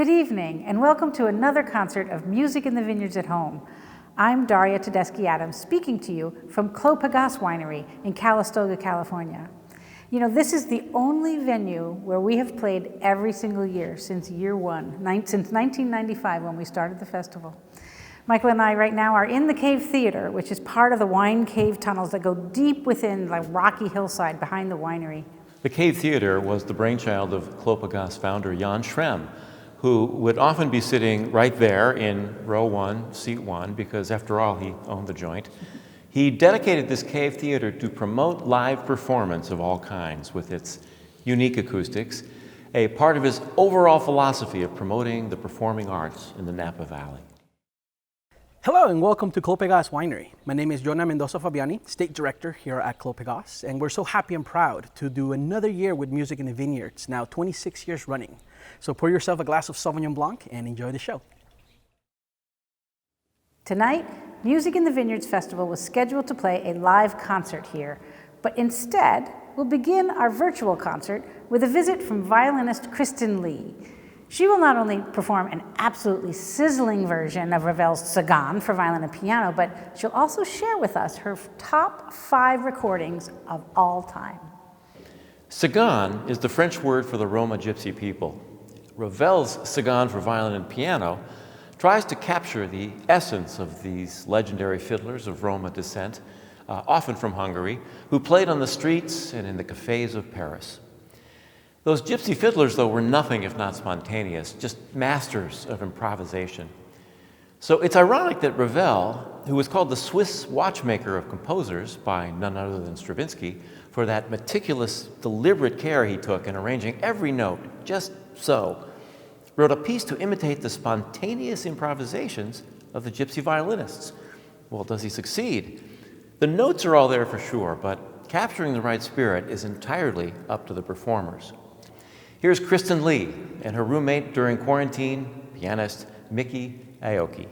Good evening, and welcome to another concert of Music in the Vineyards at Home. I'm Daria Tedeschi-Adams, speaking to you from Pegase Winery in Calistoga, California. You know, this is the only venue where we have played every single year since year one, since 1995 when we started the festival. Michael and I right now are in the Cave Theater, which is part of the wine cave tunnels that go deep within the rocky hillside behind the winery. The Cave Theater was the brainchild of Clos Pegase founder Jan Schrem, who would often be sitting right there in row one, seat one, because after all, he owned the joint. He dedicated this Cave Theater to promote live performance of all kinds with its unique acoustics, a part of his overall philosophy of promoting the performing arts in the Napa Valley. Hello and welcome to Clos Pegase Winery. My name is Jonah Mendoza Fabiani, State Director here at Clos Pegase, and we're so happy and proud to do another year with Music in the Vineyards, now 26 years running. So pour yourself a glass of Sauvignon Blanc and enjoy the show. Tonight, Music in the Vineyards Festival was scheduled to play a live concert here, but instead, we'll begin our virtual concert with a visit from violinist Kristin Lee. She will not only perform an absolutely sizzling version of Ravel's Tzigane for violin and piano, but she'll also share with us her top 5 recordings of all time. Tzigane is the French word for the Roma gypsy people. Ravel's Tzigane for violin and piano tries to capture the essence of these legendary fiddlers of Roma descent, often from Hungary, who played on the streets and in the cafes of Paris. Those gypsy fiddlers, though, were nothing if not spontaneous, just masters of improvisation. So it's ironic that Ravel, who was called the Swiss watchmaker of composers by none other than Stravinsky, for that meticulous, deliberate care he took in arranging every note just so, wrote a piece to imitate the spontaneous improvisations of the gypsy violinists. Well, does he succeed? The notes are all there for sure, but capturing the right spirit is entirely up to the performers. Here's Kristin Lee and her roommate during quarantine, pianist Miki Aoki.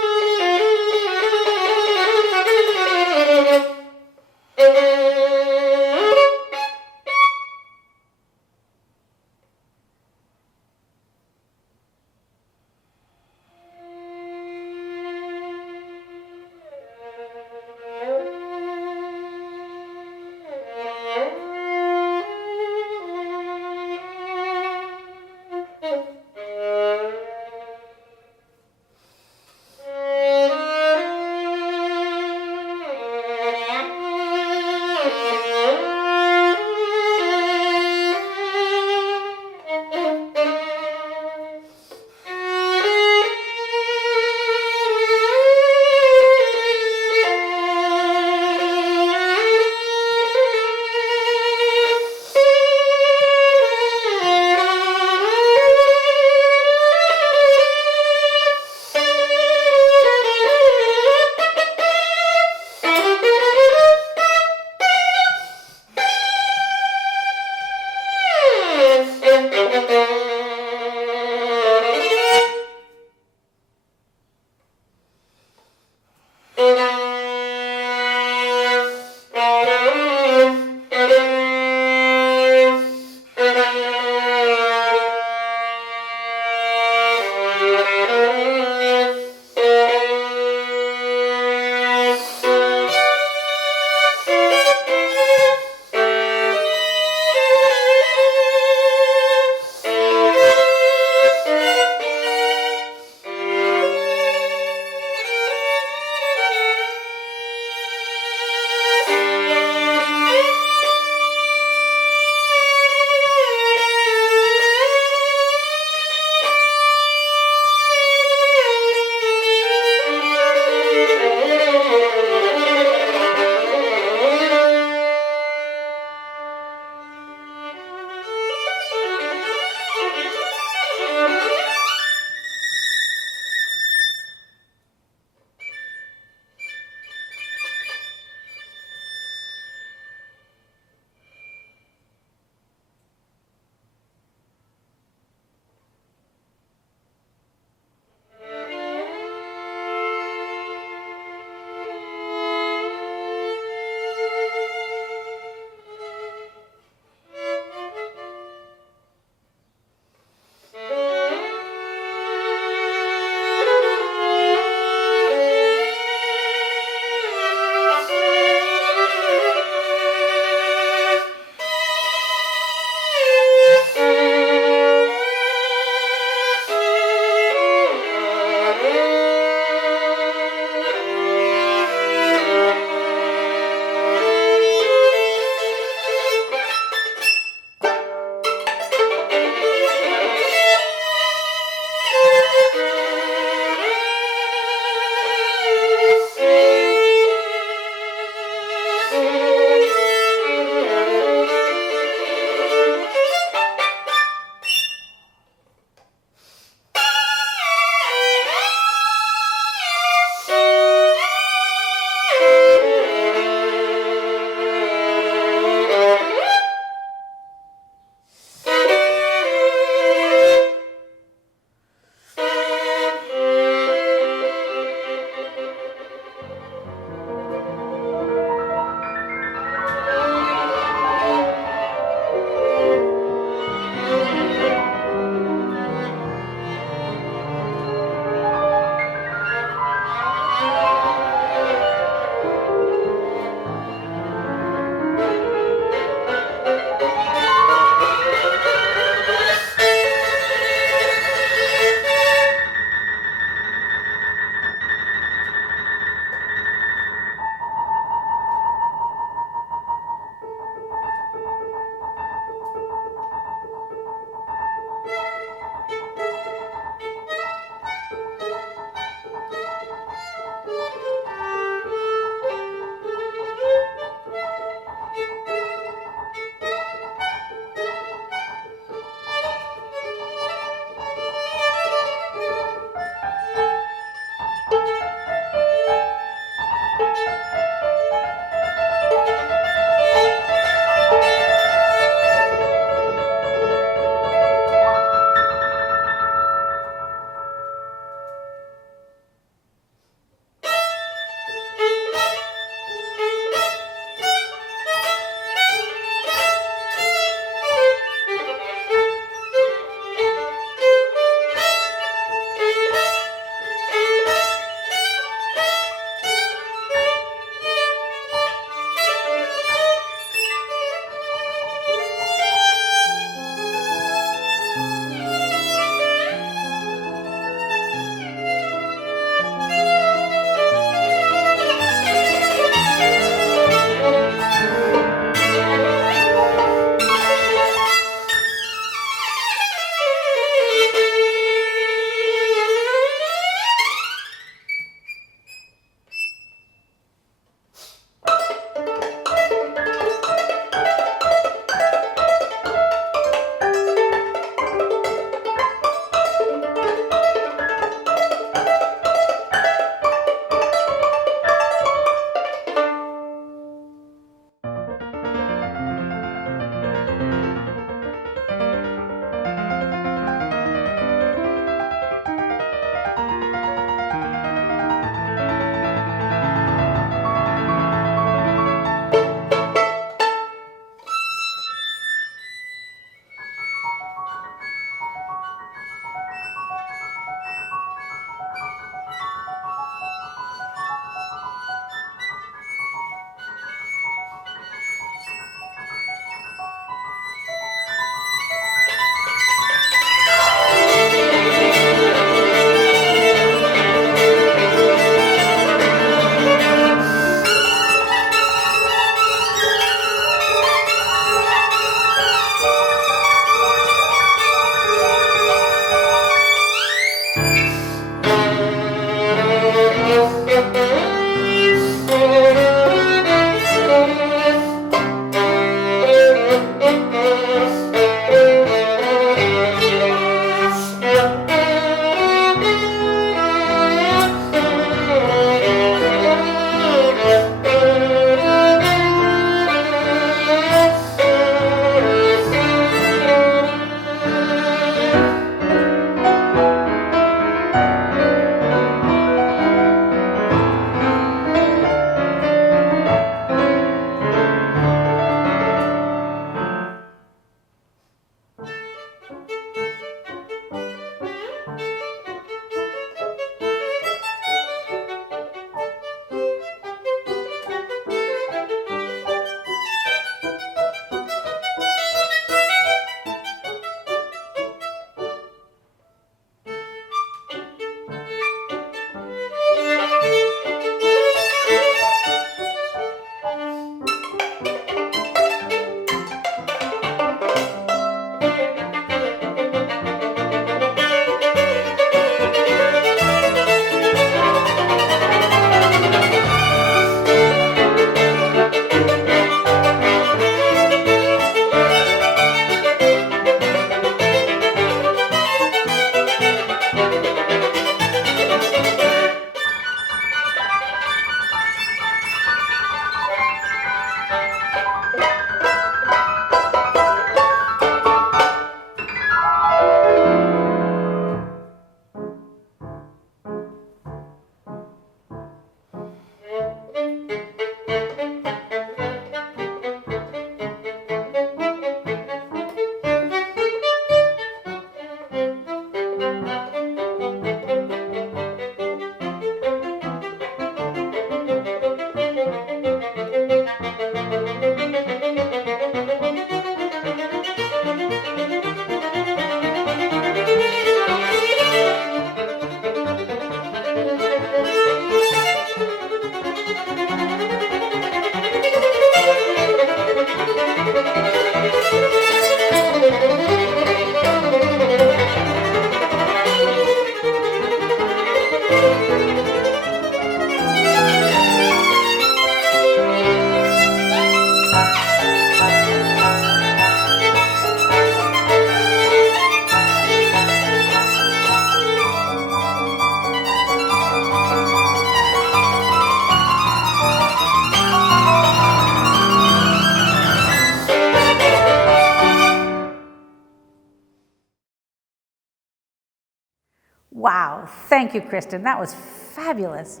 Wow, thank you, Kristin. That was fabulous.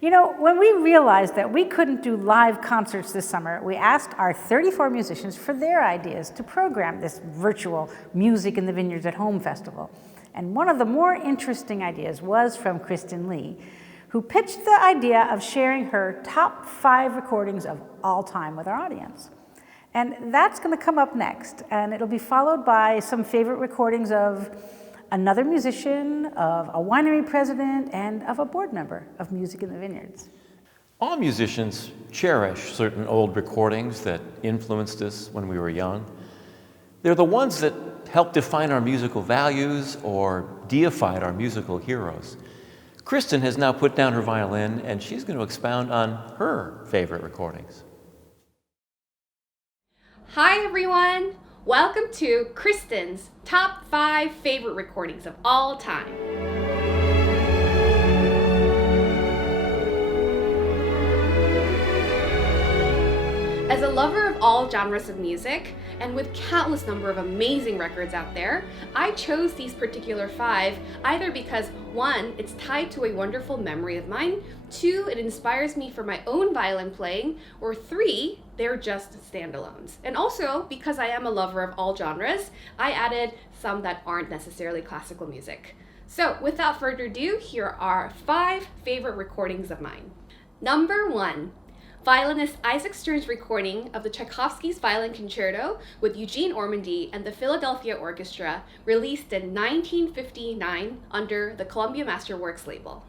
You know, when we realized that we couldn't do live concerts this summer, we asked our 34 musicians for their ideas to program this virtual Music in the Vineyards at Home festival. And one of the more interesting ideas was from Kristin Lee, who pitched the idea of sharing her top 5 recordings of all time with our audience. And that's going to come up next, and it'll be followed by some favorite recordings of another musician, of a winery president, and of a board member of Music in the Vineyards. All musicians cherish certain old recordings that influenced us when we were young. They're the ones that helped define our musical values or deified our musical heroes. Kristin has now put down her violin, and she's going to expound on her favorite recordings. Hi everyone! Welcome to Kristin's top 5 favorite recordings of all time. As a lover of all genres of music, and with countless number of amazing records out there, I chose these particular 5 either because 1, it's tied to a wonderful memory of mine, 2, it inspires me for my own violin playing, or 3, they're just standalones. And also, because I am a lover of all genres, I added some that aren't necessarily classical music. So without further ado, here are 5 favorite recordings of mine. Number 1. Violinist Isaac Stern's recording of the Tchaikovsky's Violin Concerto with Eugene Ormandy and the Philadelphia Orchestra, released in 1959 under the Columbia Masterworks label.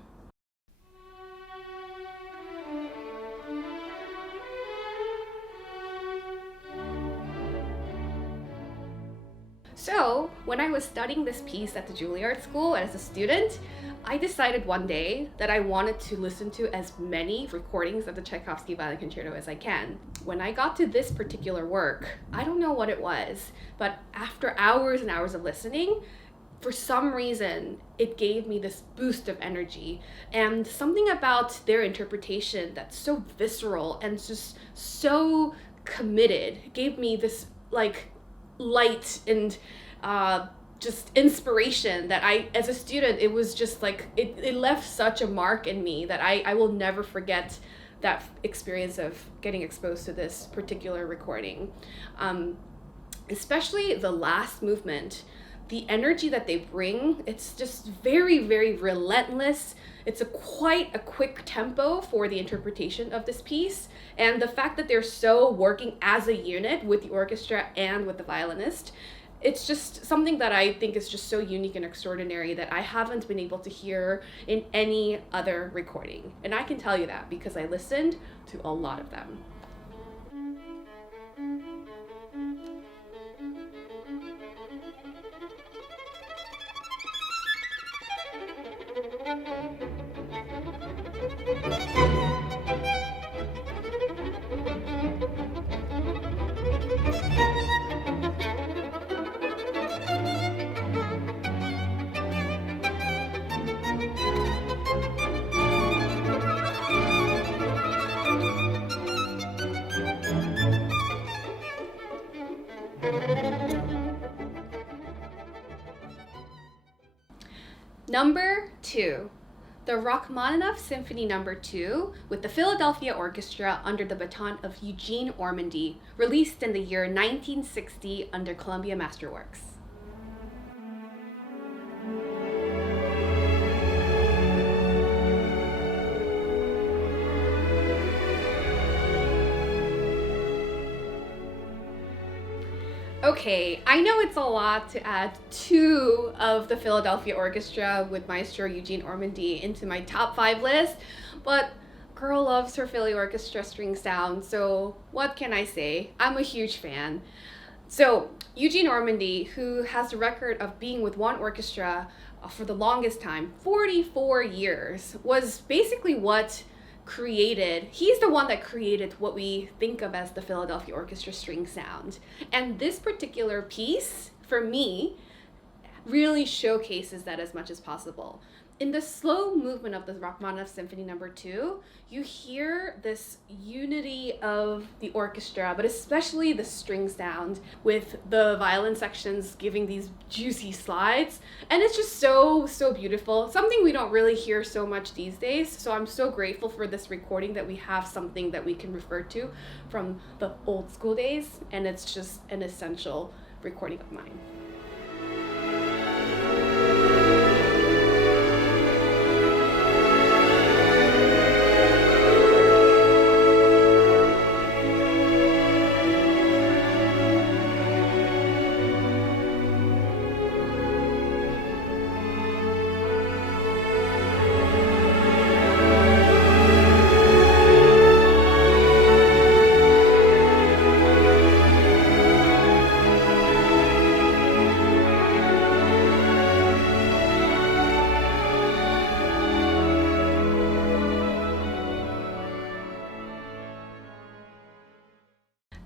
So, when I was studying this piece at the Juilliard School as a student, I decided one day that I wanted to listen to as many recordings of the Tchaikovsky Violin Concerto as I can. When I got to this particular work, I don't know what it was, but after hours and hours of listening, for some reason, it gave me this boost of energy, and something about their interpretation that's so visceral and just so committed gave me this light and just inspiration that as a student, it was just like, it left such a mark in me that I will never forget that experience of getting exposed to this particular recording. Especially the last movement, the energy that they bring, it's just very, very relentless. It's quite a quick tempo for the interpretation of this piece. And the fact that they're so working as a unit with the orchestra and with the violinist, it's just something that I think is just so unique and extraordinary that I haven't been able to hear in any other recording. And I can tell you that because I listened to a lot of them. Number 2, the Rachmaninoff Symphony No. 2 with the Philadelphia Orchestra under the baton of Eugene Ormandy, released in the year 1960 under Columbia Masterworks. Okay, I know it's a lot to add 2 of the Philadelphia Orchestra with Maestro Eugene Ormandy into my top 5 list, but girl loves her Philly Orchestra string sound, so what can I say? I'm a huge fan. So, Eugene Ormandy, who has the record of being with one orchestra for the longest time, 44 years, was basically he's the one that created what we think of as the Philadelphia Orchestra string sound. And this particular piece, for me, really showcases that as much as possible. In the slow movement of the Rachmaninoff Symphony No. 2, you hear this unity of the orchestra, but especially the string sound, with the violin sections giving these juicy slides. And it's just so, so beautiful. Something we don't really hear so much these days. So I'm so grateful for this recording that we have something that we can refer to from the old school days. And it's just an essential recording of mine.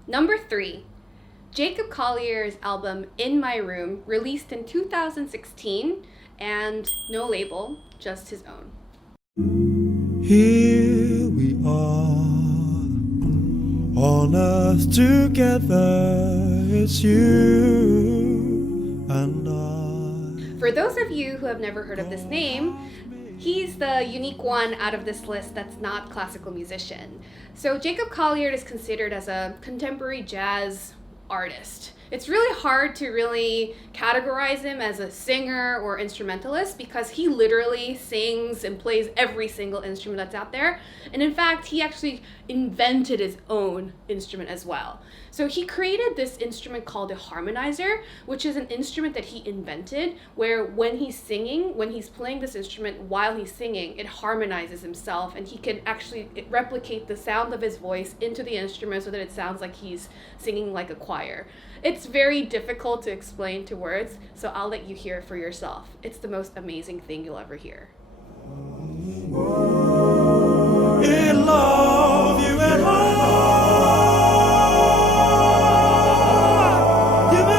Number 3, Jacob Collier's album In My Room, released in 2016, and no label, just his own. Here we are, on earth together, it's you and I. For those of you who have never heard of this name, he's the unique one out of this list that's not classical musician. So Jacob Collier is considered as a contemporary jazz artist. It's really hard to really categorize him as a singer or instrumentalist because he literally sings and plays every single instrument that's out there. And in fact, he actually invented his own instrument as well. So he created this instrument called a harmonizer, which is an instrument that he invented where when he's singing, when he's playing this instrument while he's singing, it harmonizes himself and he can actually replicate the sound of his voice into the instrument so that it sounds like he's singing like a choir. It's very difficult to explain to words, so I'll let you hear it for yourself. It's the most amazing thing you'll ever hear. In love, you and I, you and I,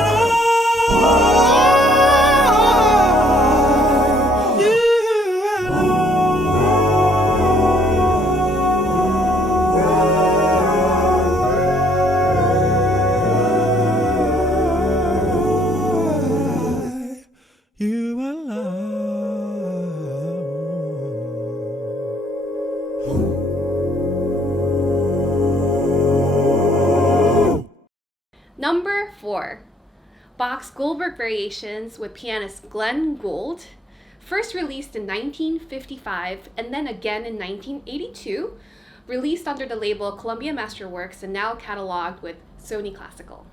you and I, you and I. Number 4, Bach's Goldberg Variations with pianist Glenn Gould, first released in 1955 and then again in 1982, released under the label Columbia Masterworks and now cataloged with Sony Classical.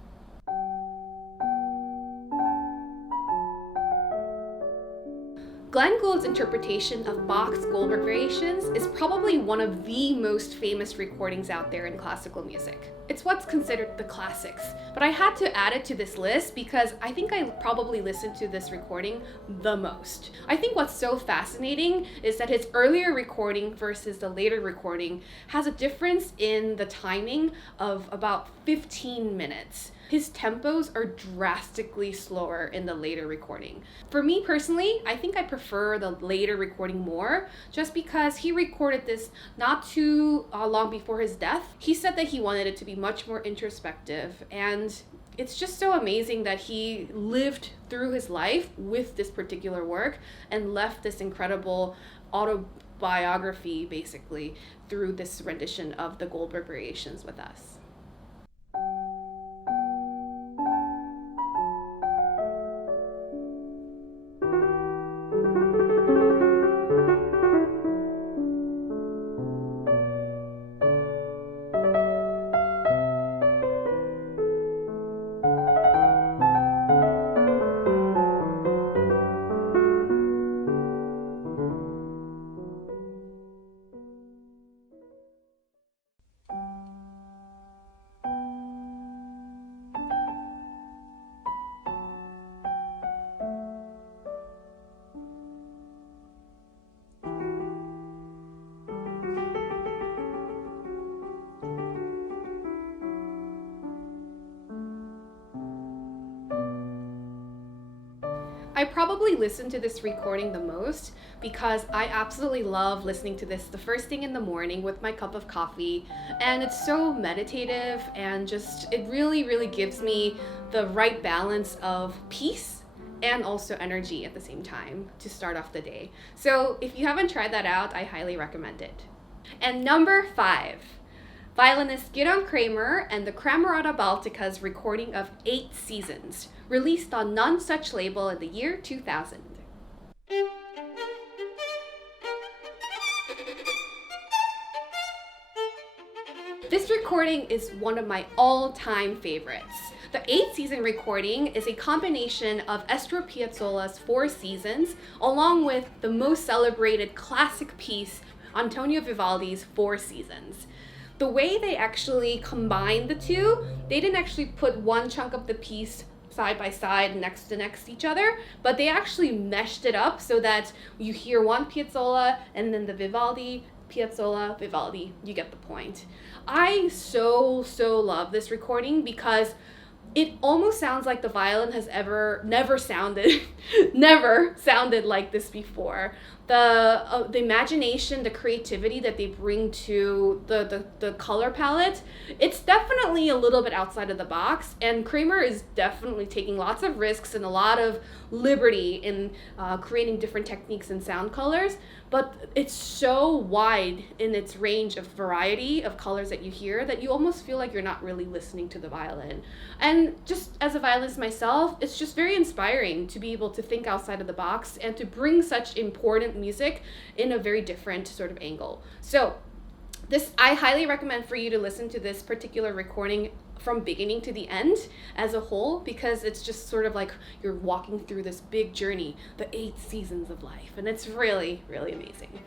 Glenn Gould's interpretation of Bach's Goldberg Variations is probably one of the most famous recordings out there in classical music. It's what's considered the classics, but I had to add it to this list because I think I probably listened to this recording the most. I think what's so fascinating is that his earlier recording versus the later recording has a difference in the timing of about 15 minutes. His tempos are drastically slower in the later recording. For me personally, I think I prefer the later recording more just because he recorded this not too long before his death. He said that he wanted it to be much more introspective, and it's just so amazing that he lived through his life with this particular work and left this incredible autobiography basically through this rendition of the Goldberg Variations with us. I probably listen to this recording the most because I absolutely love listening to this the first thing in the morning with my cup of coffee, and it's so meditative and just it really, really gives me the right balance of peace and also energy at the same time to start off the day. So if you haven't tried that out, I highly recommend it. And number 5, violinist Gideon Kramer and the Camerata Baltica's recording of 8 Seasons, released on None Such label in the year 2000. This recording is one of my all-time favorites. The 8 Season recording is a combination of Astor Piazzolla's 4 Seasons along with the most celebrated classic piece, Antonio Vivaldi's 4 Seasons. The way they actually combined the two, they didn't actually put one chunk of the piece side by side next to each other, but they actually meshed it up so that you hear one Piazzolla and then the Vivaldi, Piazzolla, Vivaldi. You get the point. I so love this recording because it almost sounds like the violin has never sounded like this before. The imagination, the creativity that they bring to the color palette, it's definitely a little bit outside of the box, and Kramer is definitely taking lots of risks and a lot of liberty in creating different techniques and sound colors, but it's so wide in its range of variety of colors that you hear that you almost feel like you're not really listening to the violin. And just as a violinist myself, it's just very inspiring to be able to think outside of the box and to bring such important music in a very different sort of angle. So I highly recommend for you to listen to this particular recording from beginning to the end as a whole, because it's just sort of like you're walking through this big journey, the 8 seasons of life, and it's really, really amazing.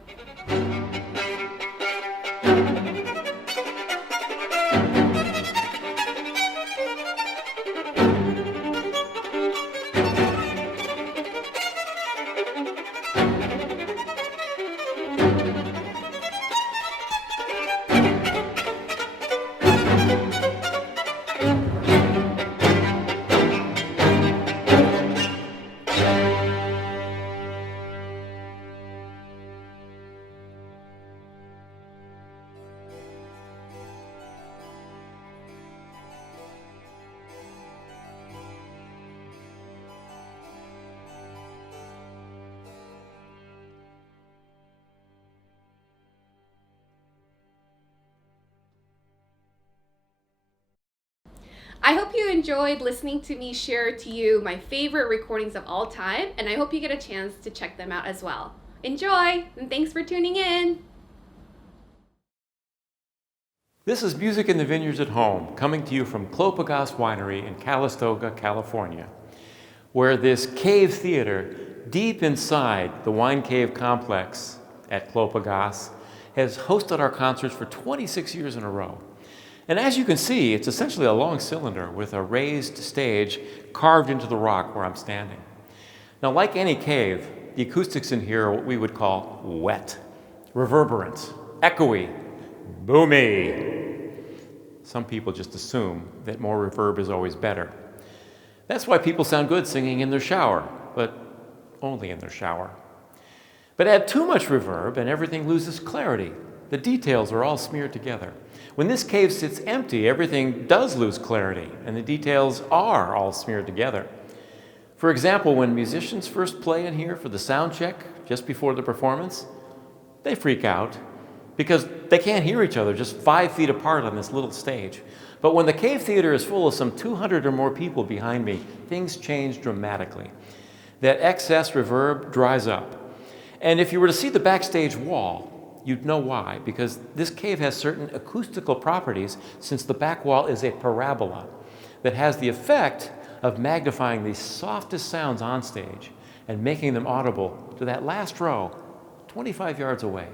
I hope you enjoyed listening to me share to you my favorite recordings of all time, and I hope you get a chance to check them out as well. Enjoy, and thanks for tuning in. This is Music in the Vineyards at Home, coming to you from Pegase Winery in Calistoga, California, where this cave theater deep inside the wine cave complex at Pegase has hosted our concerts for 26 years in a row. And as you can see, it's essentially a long cylinder with a raised stage carved into the rock where I'm standing. Now, like any cave, the acoustics in here are what we would call wet, reverberant, echoey, boomy. Some people just assume that more reverb is always better. That's why people sound good singing in their shower, but only in their shower. But add too much reverb and everything loses clarity. The details are all smeared together. When this cave sits empty, everything does lose clarity, and the details are all smeared together. For example, when musicians first play in here for the sound check just before the performance, they freak out because they can't hear each other just 5 feet apart on this little stage. But when the cave theater is full of some 200 or more people behind me, things change dramatically. That excess reverb dries up. And if you were to see the backstage wall, you'd know why, because this cave has certain acoustical properties since the back wall is a parabola that has the effect of magnifying the softest sounds on stage and making them audible to that last row, 25 yards away.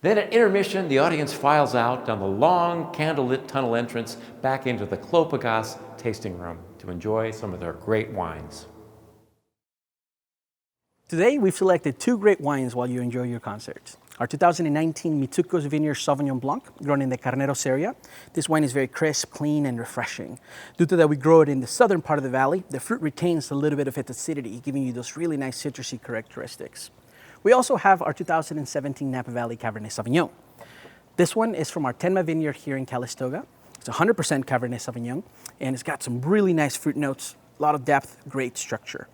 Then at intermission, the audience files out down the long candlelit tunnel entrance back into the Clos Pegase tasting room to enjoy some of their great wines. Today, we've selected 2 great wines while you enjoy your concerts. Our 2019 Mitsuko's Vineyard Sauvignon Blanc, grown in the Carneros area. This wine is very crisp, clean, and refreshing. Due to that we grow it in the southern part of the valley, the fruit retains a little bit of its acidity, giving you those really nice citrusy characteristics. We also have our 2017 Napa Valley Cabernet Sauvignon. This one is from our Tenma Vineyard here in Calistoga. It's 100% Cabernet Sauvignon, and it's got some really nice fruit notes, a lot of depth, great structure.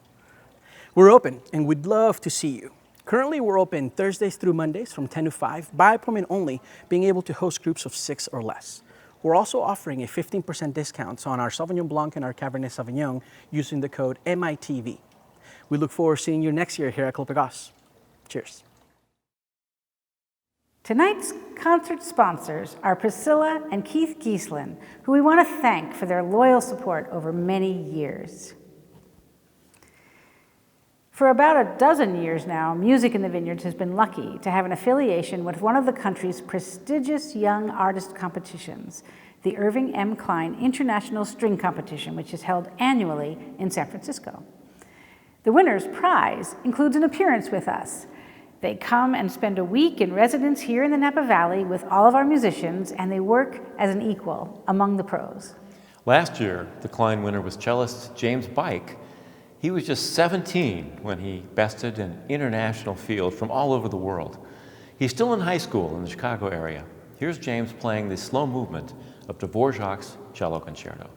We're open, and we'd love to see you. Currently, we're open Thursdays through Mondays from 10 to 5, by appointment only, being able to host groups of 6 or less. We're also offering a 15% discount on our Sauvignon Blanc and our Cabernet Sauvignon using the code MITV. We look forward to seeing you next year here at Clos Pegase. Cheers. Tonight's concert sponsors are Priscilla and Keith Gieslin, who we want to thank for their loyal support over many years. For about a dozen years now, Music in the Vineyards has been lucky to have an affiliation with one of the country's prestigious young artist competitions, the Irving M. Klein International String Competition, which is held annually in San Francisco. The winner's prize includes an appearance with us. They come and spend a week in residence here in the Napa Valley with all of our musicians, and they work as an equal among the pros. Last year, the Klein winner was cellist James Baik. He was just 17 when he bested an international field from all over the world. He's still in high school in the Chicago area. Here's James playing the slow movement of Dvorak's Cello Concerto.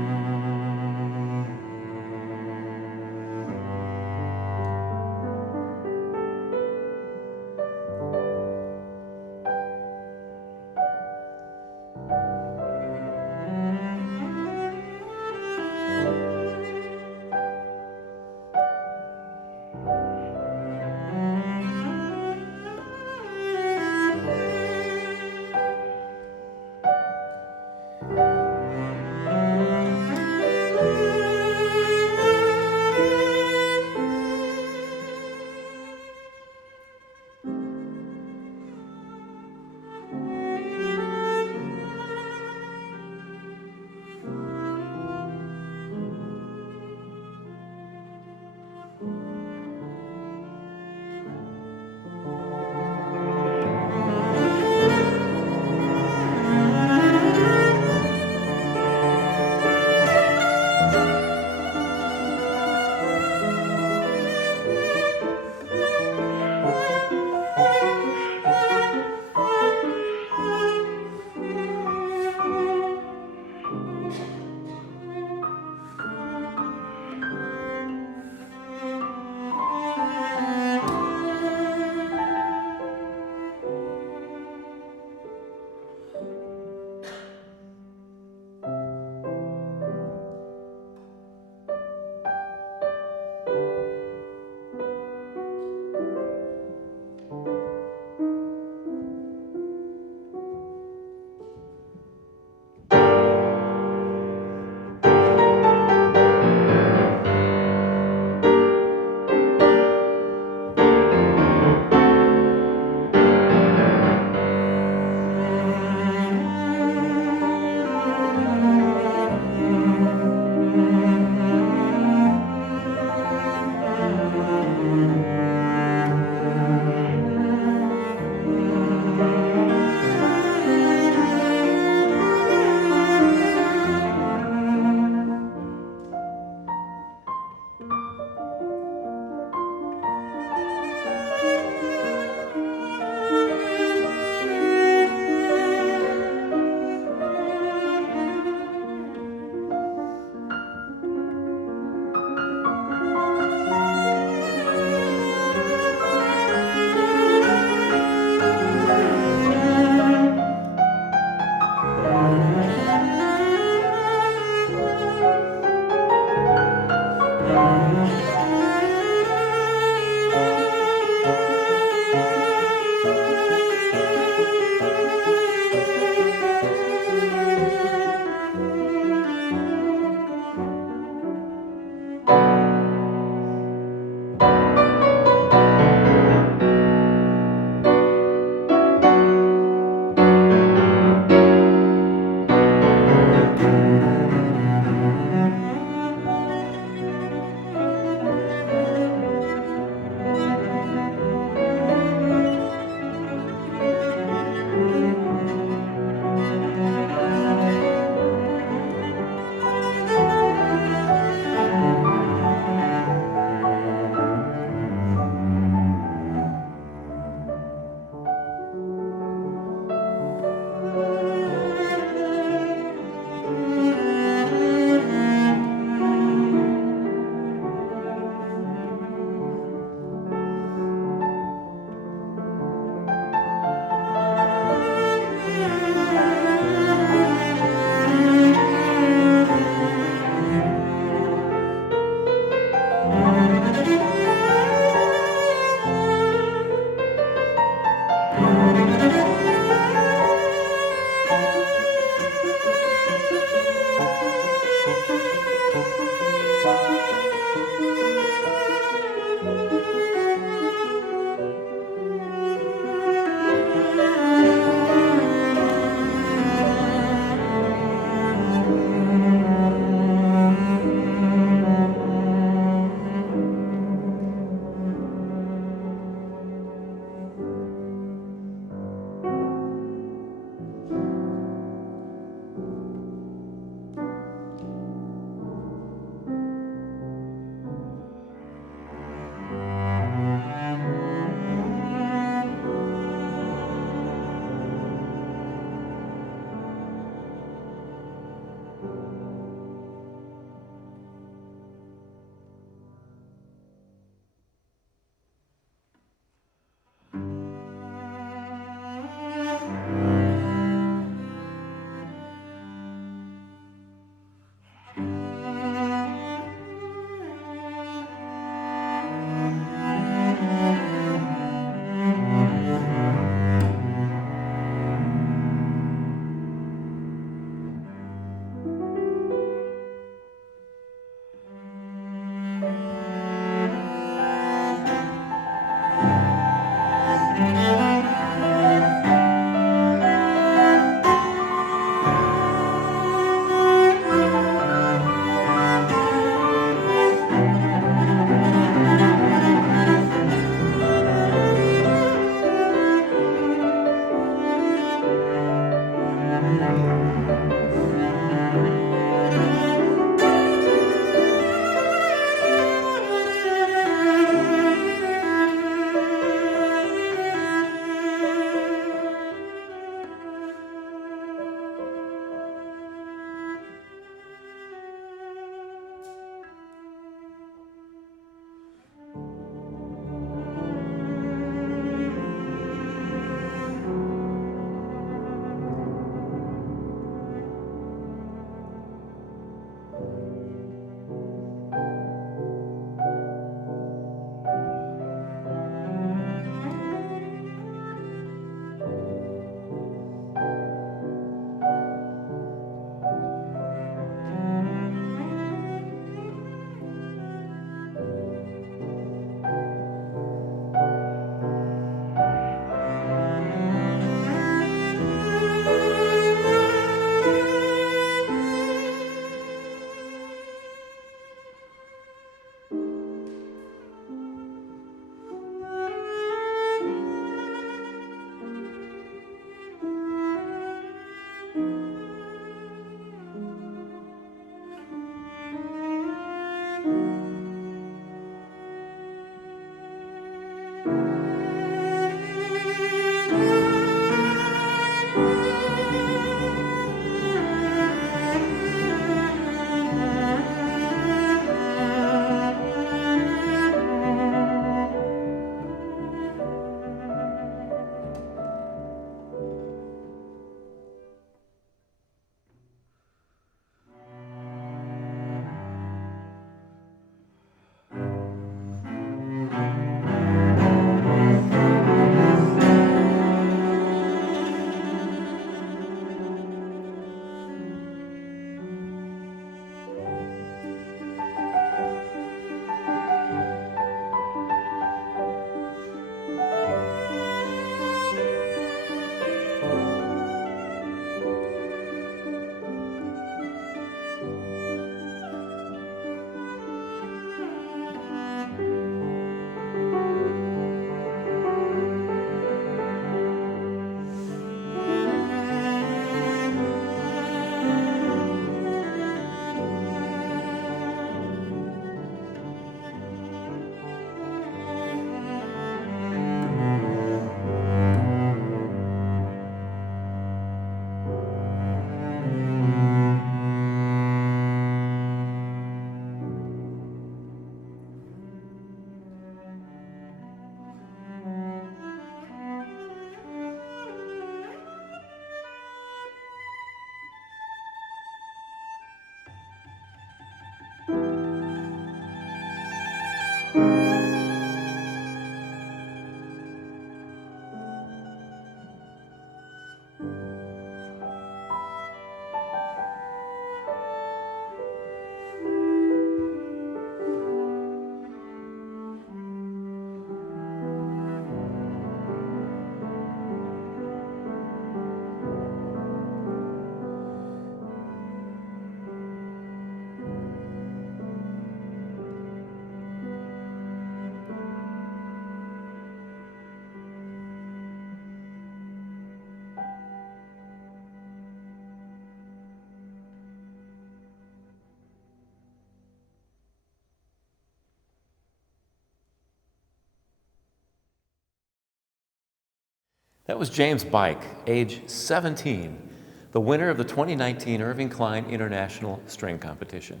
That was James Baik, age 17, the winner of the 2019 Irving Klein International String Competition.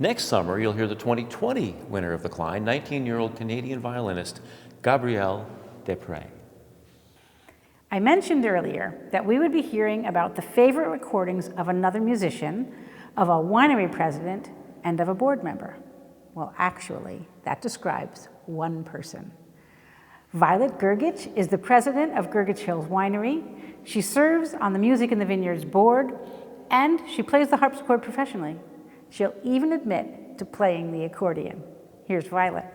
Next summer, you'll hear the 2020 winner of the Klein, 19-year-old Canadian violinist Gabrielle Desprez. I mentioned earlier that we would be hearing about the favorite recordings of another musician, of a winery president, and of a board member. Well, actually, that describes one person. Violet Grgich is the president of Grgich Hills Winery. She serves on the Music in the Vineyards board, and she plays the harpsichord professionally. She'll even admit to playing the accordion. Here's Violet.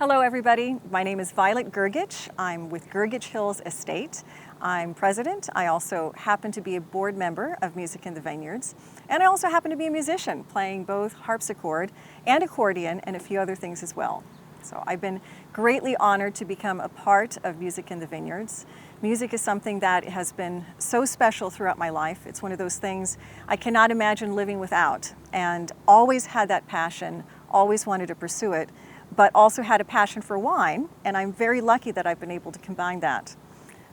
Hello, everybody. My name is Violet Grgich. I'm with Grgich Hills Estate. I'm president. I also happen to be a board member of Music in the Vineyards. And I also happen to be a musician, playing both harpsichord and accordion and a few other things as well. So I've been greatly honored to become a part of Music in the Vineyards. Music is something that has been so special throughout my life. It's one of those things I cannot imagine living without, and always had that passion, always wanted to pursue it, but also had a passion for wine, and I'm very lucky that I've been able to combine that.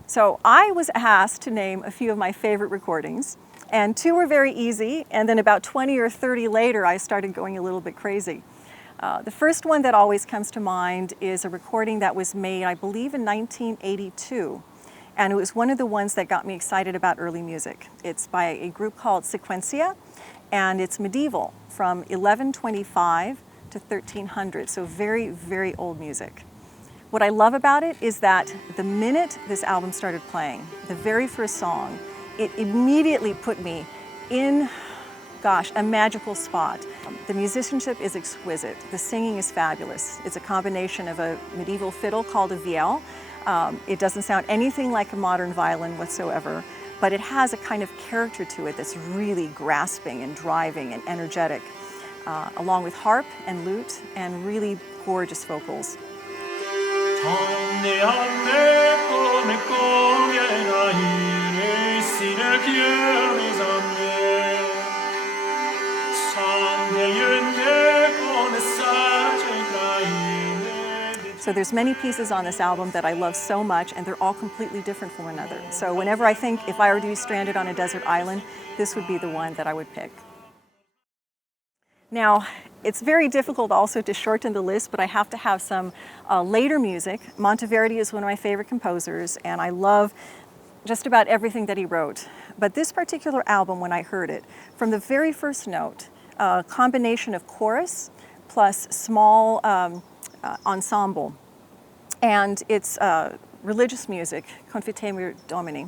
So I was asked to name a few of my favorite recordings, and two were very easy, and then about 20 or 30 later I started going a little bit crazy. The first one that always comes to mind is a recording that was made, I believe, in 1982. And it was one of the ones that got me excited about early music. It's by a group called Sequencia, and it's medieval, from 1125 to 1300, so very, very old music. What I love about it is that the minute this album started playing, the very first song, it immediately put me in, a magical spot. The musicianship is exquisite. The singing is fabulous. It's a combination of a medieval fiddle called a viol. It doesn't sound anything like a modern violin whatsoever, but it has a kind of character to it that's really grasping and driving and energetic, along with harp and lute and really gorgeous vocals. So there's many pieces on this album that I love so much, and they're all completely different from one another. So whenever I think if I were to be stranded on a desert island, this would be the one that I would pick. Now, it's very difficult also to shorten the list, but I have to have some later music. Monteverdi is one of my favorite composers, and I love just about everything that he wrote. But this particular album, when I heard it, from the very first note, a combination of chorus plus small ensemble, and it's religious music, Confitemur Domini.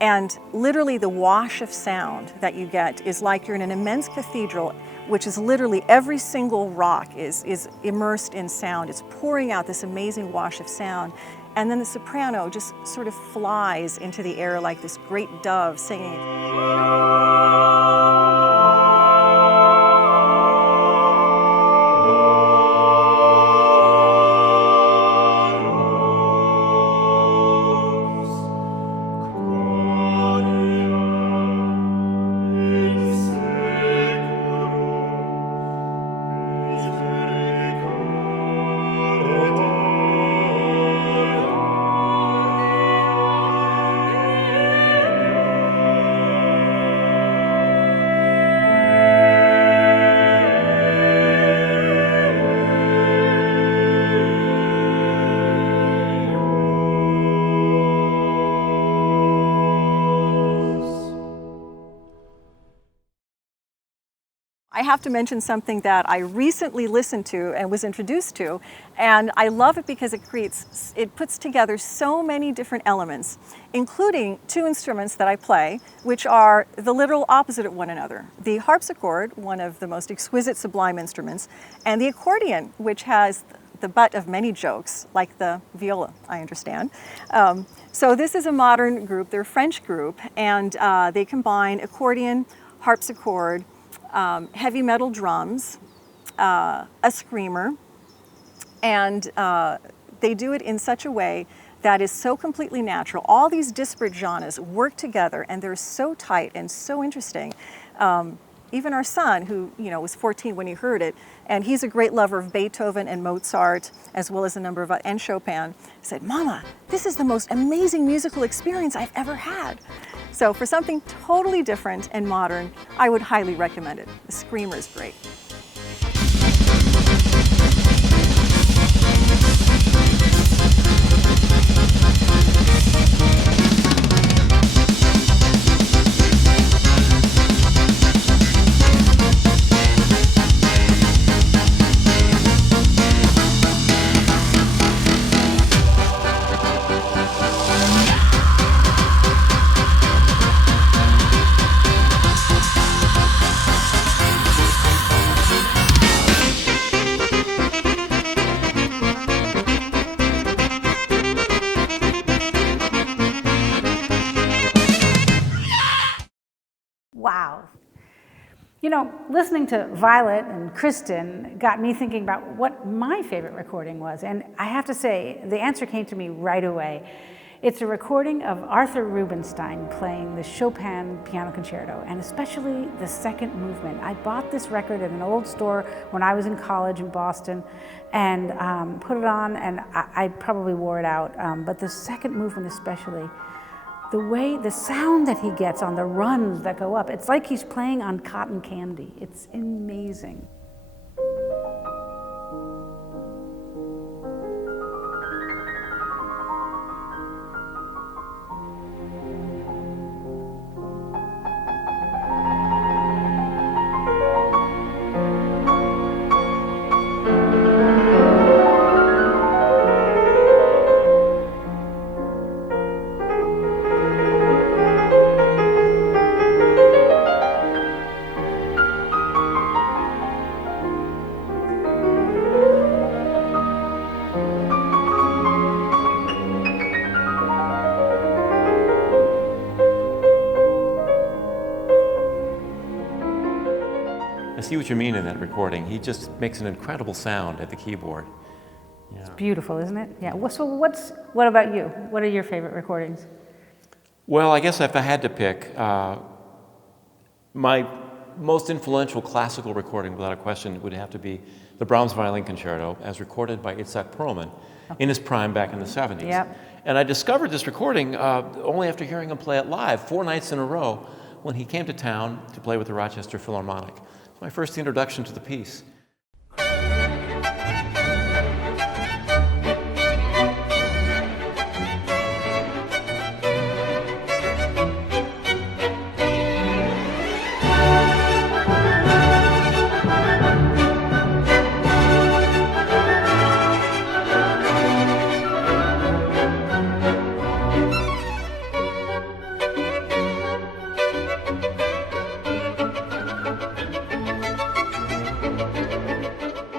And literally the wash of sound that you get is like you're in an immense cathedral, which is literally every single rock is immersed in sound. It's pouring out this amazing wash of sound. And then the soprano just sort of flies into the air like this great dove singing. I have to mention something that I recently listened to and was introduced to, and I love it because it puts together so many different elements, including two instruments that I play, which are the literal opposite of one another. The harpsichord, one of the most exquisite, sublime instruments, and the accordion, which has the butt of many jokes, like the viola, I understand. So this is a modern group, they're a French group, and they combine accordion, harpsichord, heavy metal drums, a screamer, and they do it in such a way that is so completely natural. All these disparate genres work together, and they're so tight and so interesting. Even our son, who was 14 when he heard it, and he's a great lover of Beethoven and Mozart, as well as a number of and Chopin, said, "Mama, this is the most amazing musical experience I've ever had." So for something totally different and modern, I would highly recommend it. The Screamer is great. Wow. Listening to Violet and Kristin got me thinking about what my favorite recording was. And I have to say, the answer came to me right away. It's a recording of Arthur Rubinstein playing the Chopin Piano Concerto, and especially the second movement. I bought this record at an old store when I was in college in Boston and put it on, and I probably wore it out. But the second movement especially, the sound that he gets on the runs that go up, it's like he's playing on cotton candy. It's amazing. I see what you mean in that recording. He just makes an incredible sound at the keyboard. Yeah. It's beautiful, isn't it? Yeah. So what about you? What are your favorite recordings? Well, I guess if I had to pick, my most influential classical recording, without a question, would have to be the Brahms Violin Concerto, as recorded by Itzhak Perlman in his prime back in the 70s. Yep. And I discovered this recording only after hearing him play it live 4 nights in a row when he came to town to play with the Rochester Philharmonic. It's my first introduction to the piece.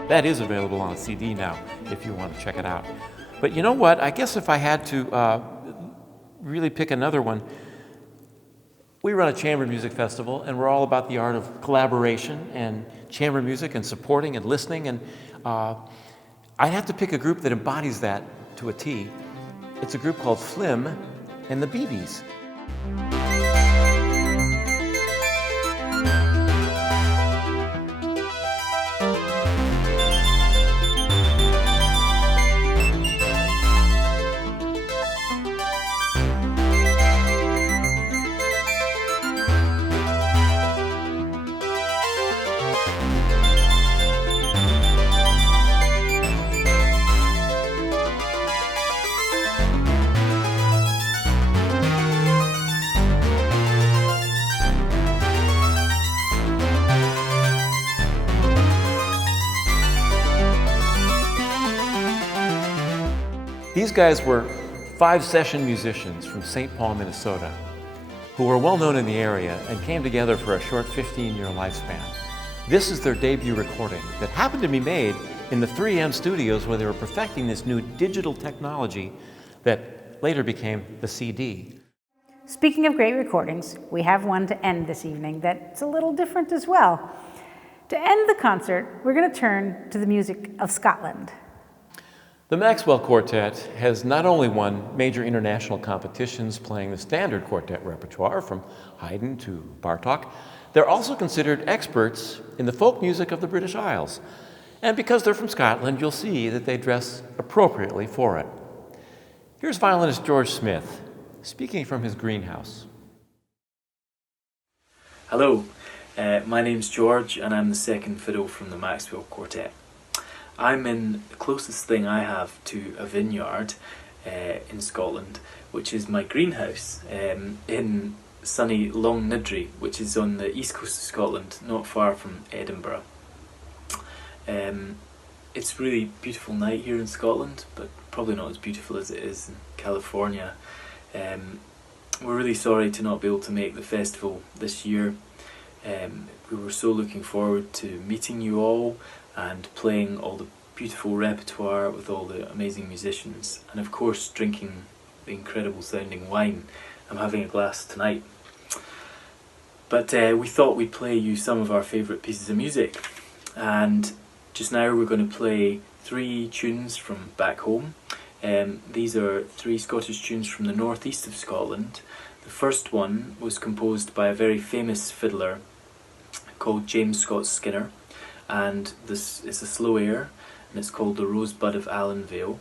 That is available on a CD now, if you want to check it out. But you know what? I guess if I had to really pick another one, we run a chamber music festival, and we're all about the art of collaboration and chamber music and supporting and listening. And I have to pick a group that embodies that to a T. It's a group called Flim and the BBs. These guys were 5-session musicians from St. Paul, Minnesota, who were well known in the area and came together for a short 15-year lifespan. This is their debut recording that happened to be made in the 3M studios where they were perfecting this new digital technology that later became the CD. Speaking of great recordings, we have one to end this evening that's a little different as well. To end the concert, we're going to turn to the music of Scotland. The Maxwell Quartet has not only won major international competitions playing the standard quartet repertoire from Haydn to Bartók, They're also considered experts in the folk music of the British Isles. And because they're from Scotland, you'll see that they dress appropriately for it. Here's violinist George Smith, speaking from his greenhouse. Hello, my name's George and I'm the second fiddle from the Maxwell Quartet. I'm in the closest thing I have to a vineyard in Scotland, which is my greenhouse in sunny Long Nidri, which is on the east coast of Scotland, not far from Edinburgh. It's a really beautiful night here in Scotland, but probably not as beautiful as it is in California. We're really sorry to not be able to make the festival this year. We were so looking forward to meeting you all and playing all the beautiful repertoire with all the amazing musicians, and of course drinking the incredible sounding wine. I'm having a glass tonight. But we thought we'd play you some of our favourite pieces of music, and just now we're going to play 3 tunes from back home. These are 3 Scottish tunes from the northeast of Scotland. The first one was composed by a very famous fiddler called James Scott Skinner, and this is a slow air, and it's called the Rosebud of Allendale.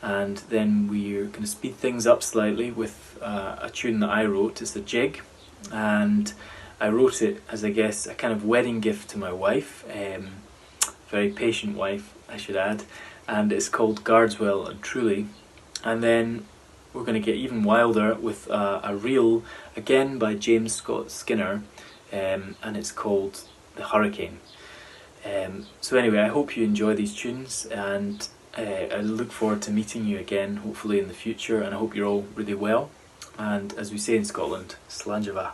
And then we're going to speed things up slightly with a tune that I wrote. It's a jig, and I wrote it as, I guess, a kind of wedding gift to my wife, very patient wife, I should add, and it's called Guardswell and Truly. And then we're going to get even wilder with a reel, again by James Scott Skinner, and it's called The Hurricane. So anyway, I hope you enjoy these tunes, and I look forward to meeting you again, hopefully in the future, and I hope you're all really well. And as we say in Scotland, Slanjava.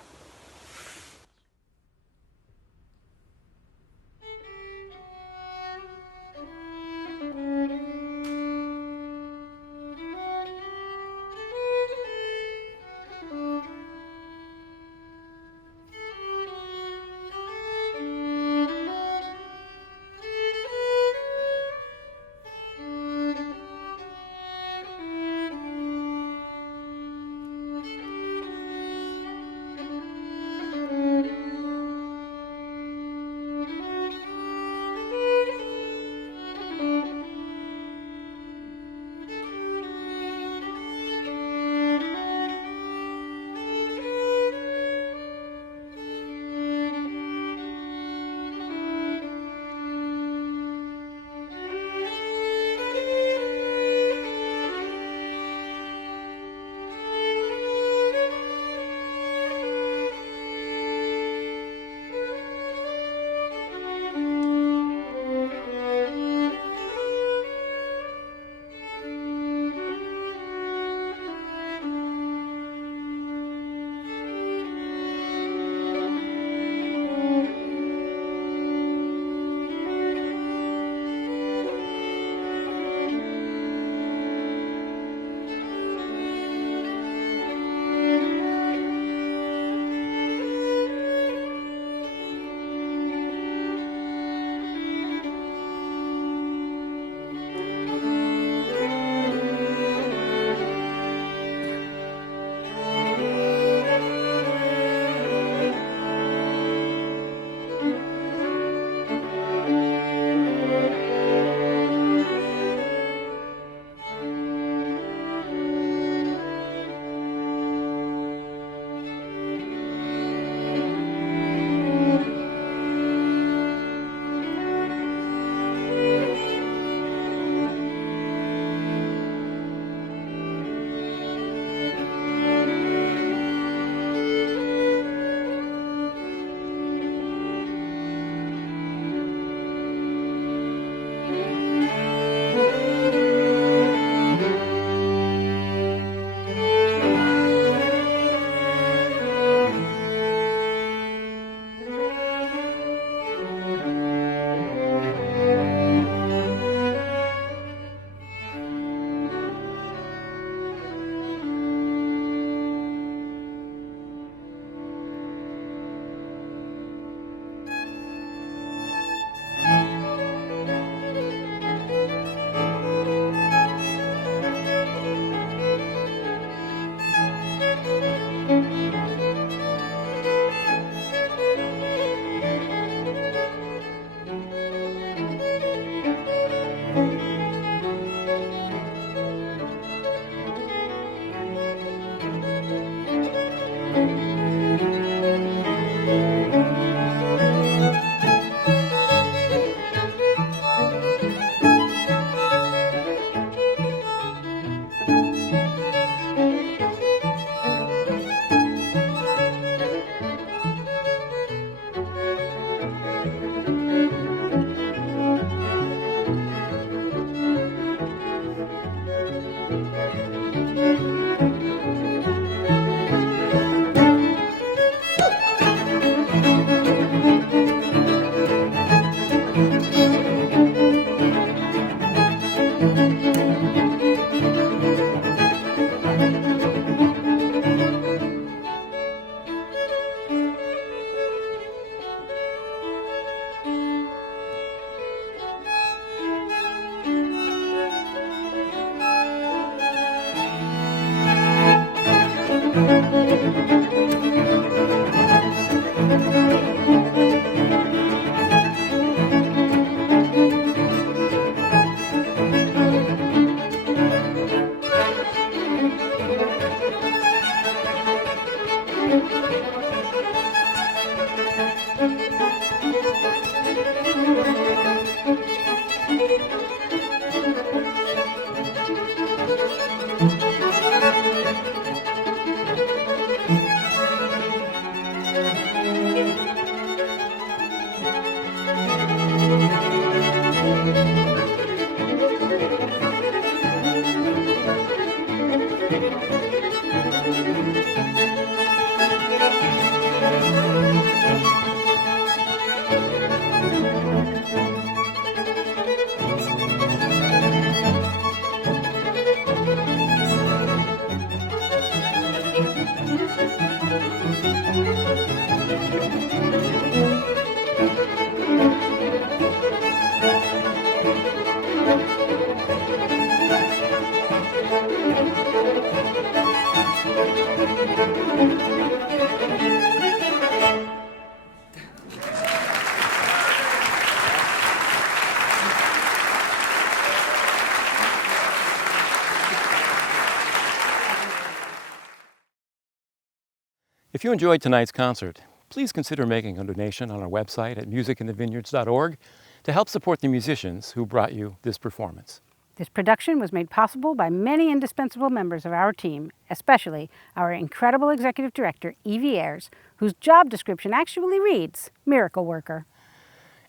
If you enjoyed tonight's concert, please consider making a donation on our website at musicinthevineyards.org to help support the musicians who brought you this performance. This production was made possible by many indispensable members of our team, especially our incredible executive director, Evie Ayers, whose job description actually reads Miracle Worker.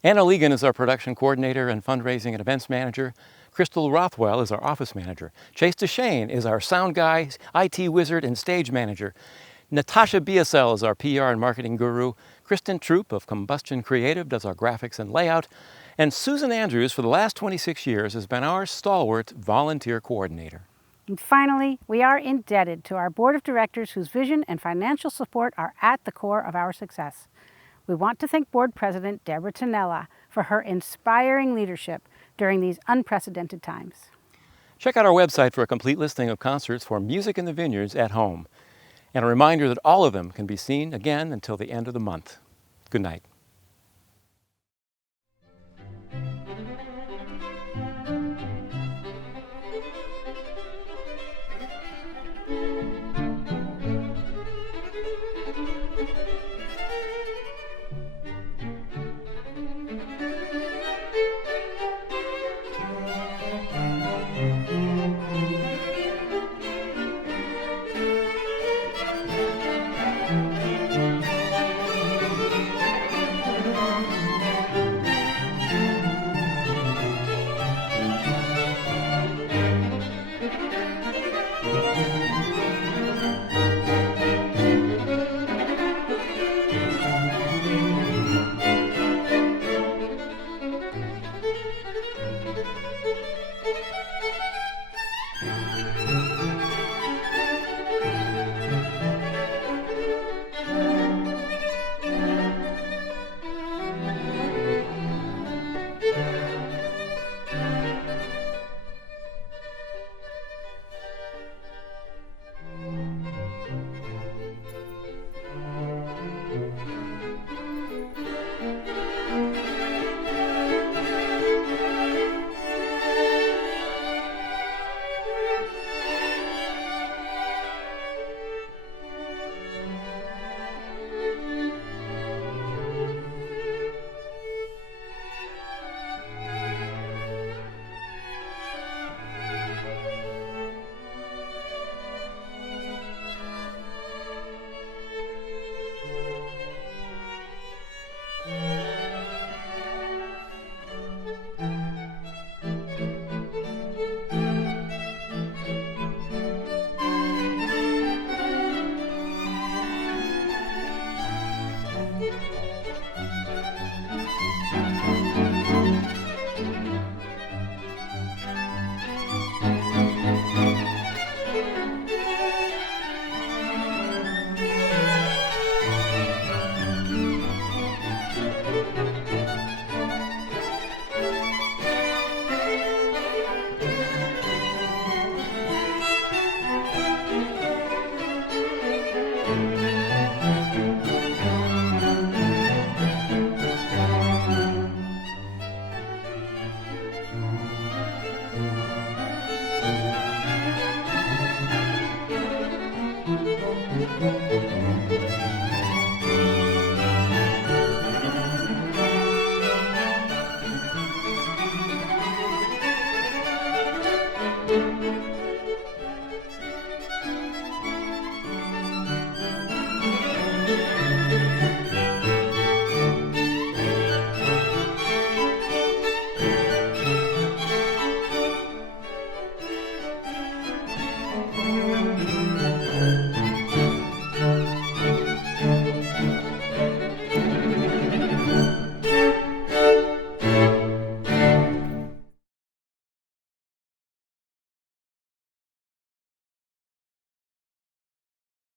Anna Legan is our production coordinator and fundraising and events manager. Crystal Rothwell is our office manager. Chase DeShane is our sound guy, IT wizard, and stage manager. Natasha Biasel is our PR and marketing guru. Kristen Troop of Combustion Creative does our graphics and layout. And Susan Andrews, for the last 26 years, has been our stalwart volunteer coordinator. And finally, we are indebted to our board of directors whose vision and financial support are at the core of our success. We want to thank board president Deborah Tonella for her inspiring leadership during these unprecedented times. Check out our website for a complete listing of concerts for Music in the Vineyards at home. And a reminder that all of them can be seen again until the end of the month. Good night.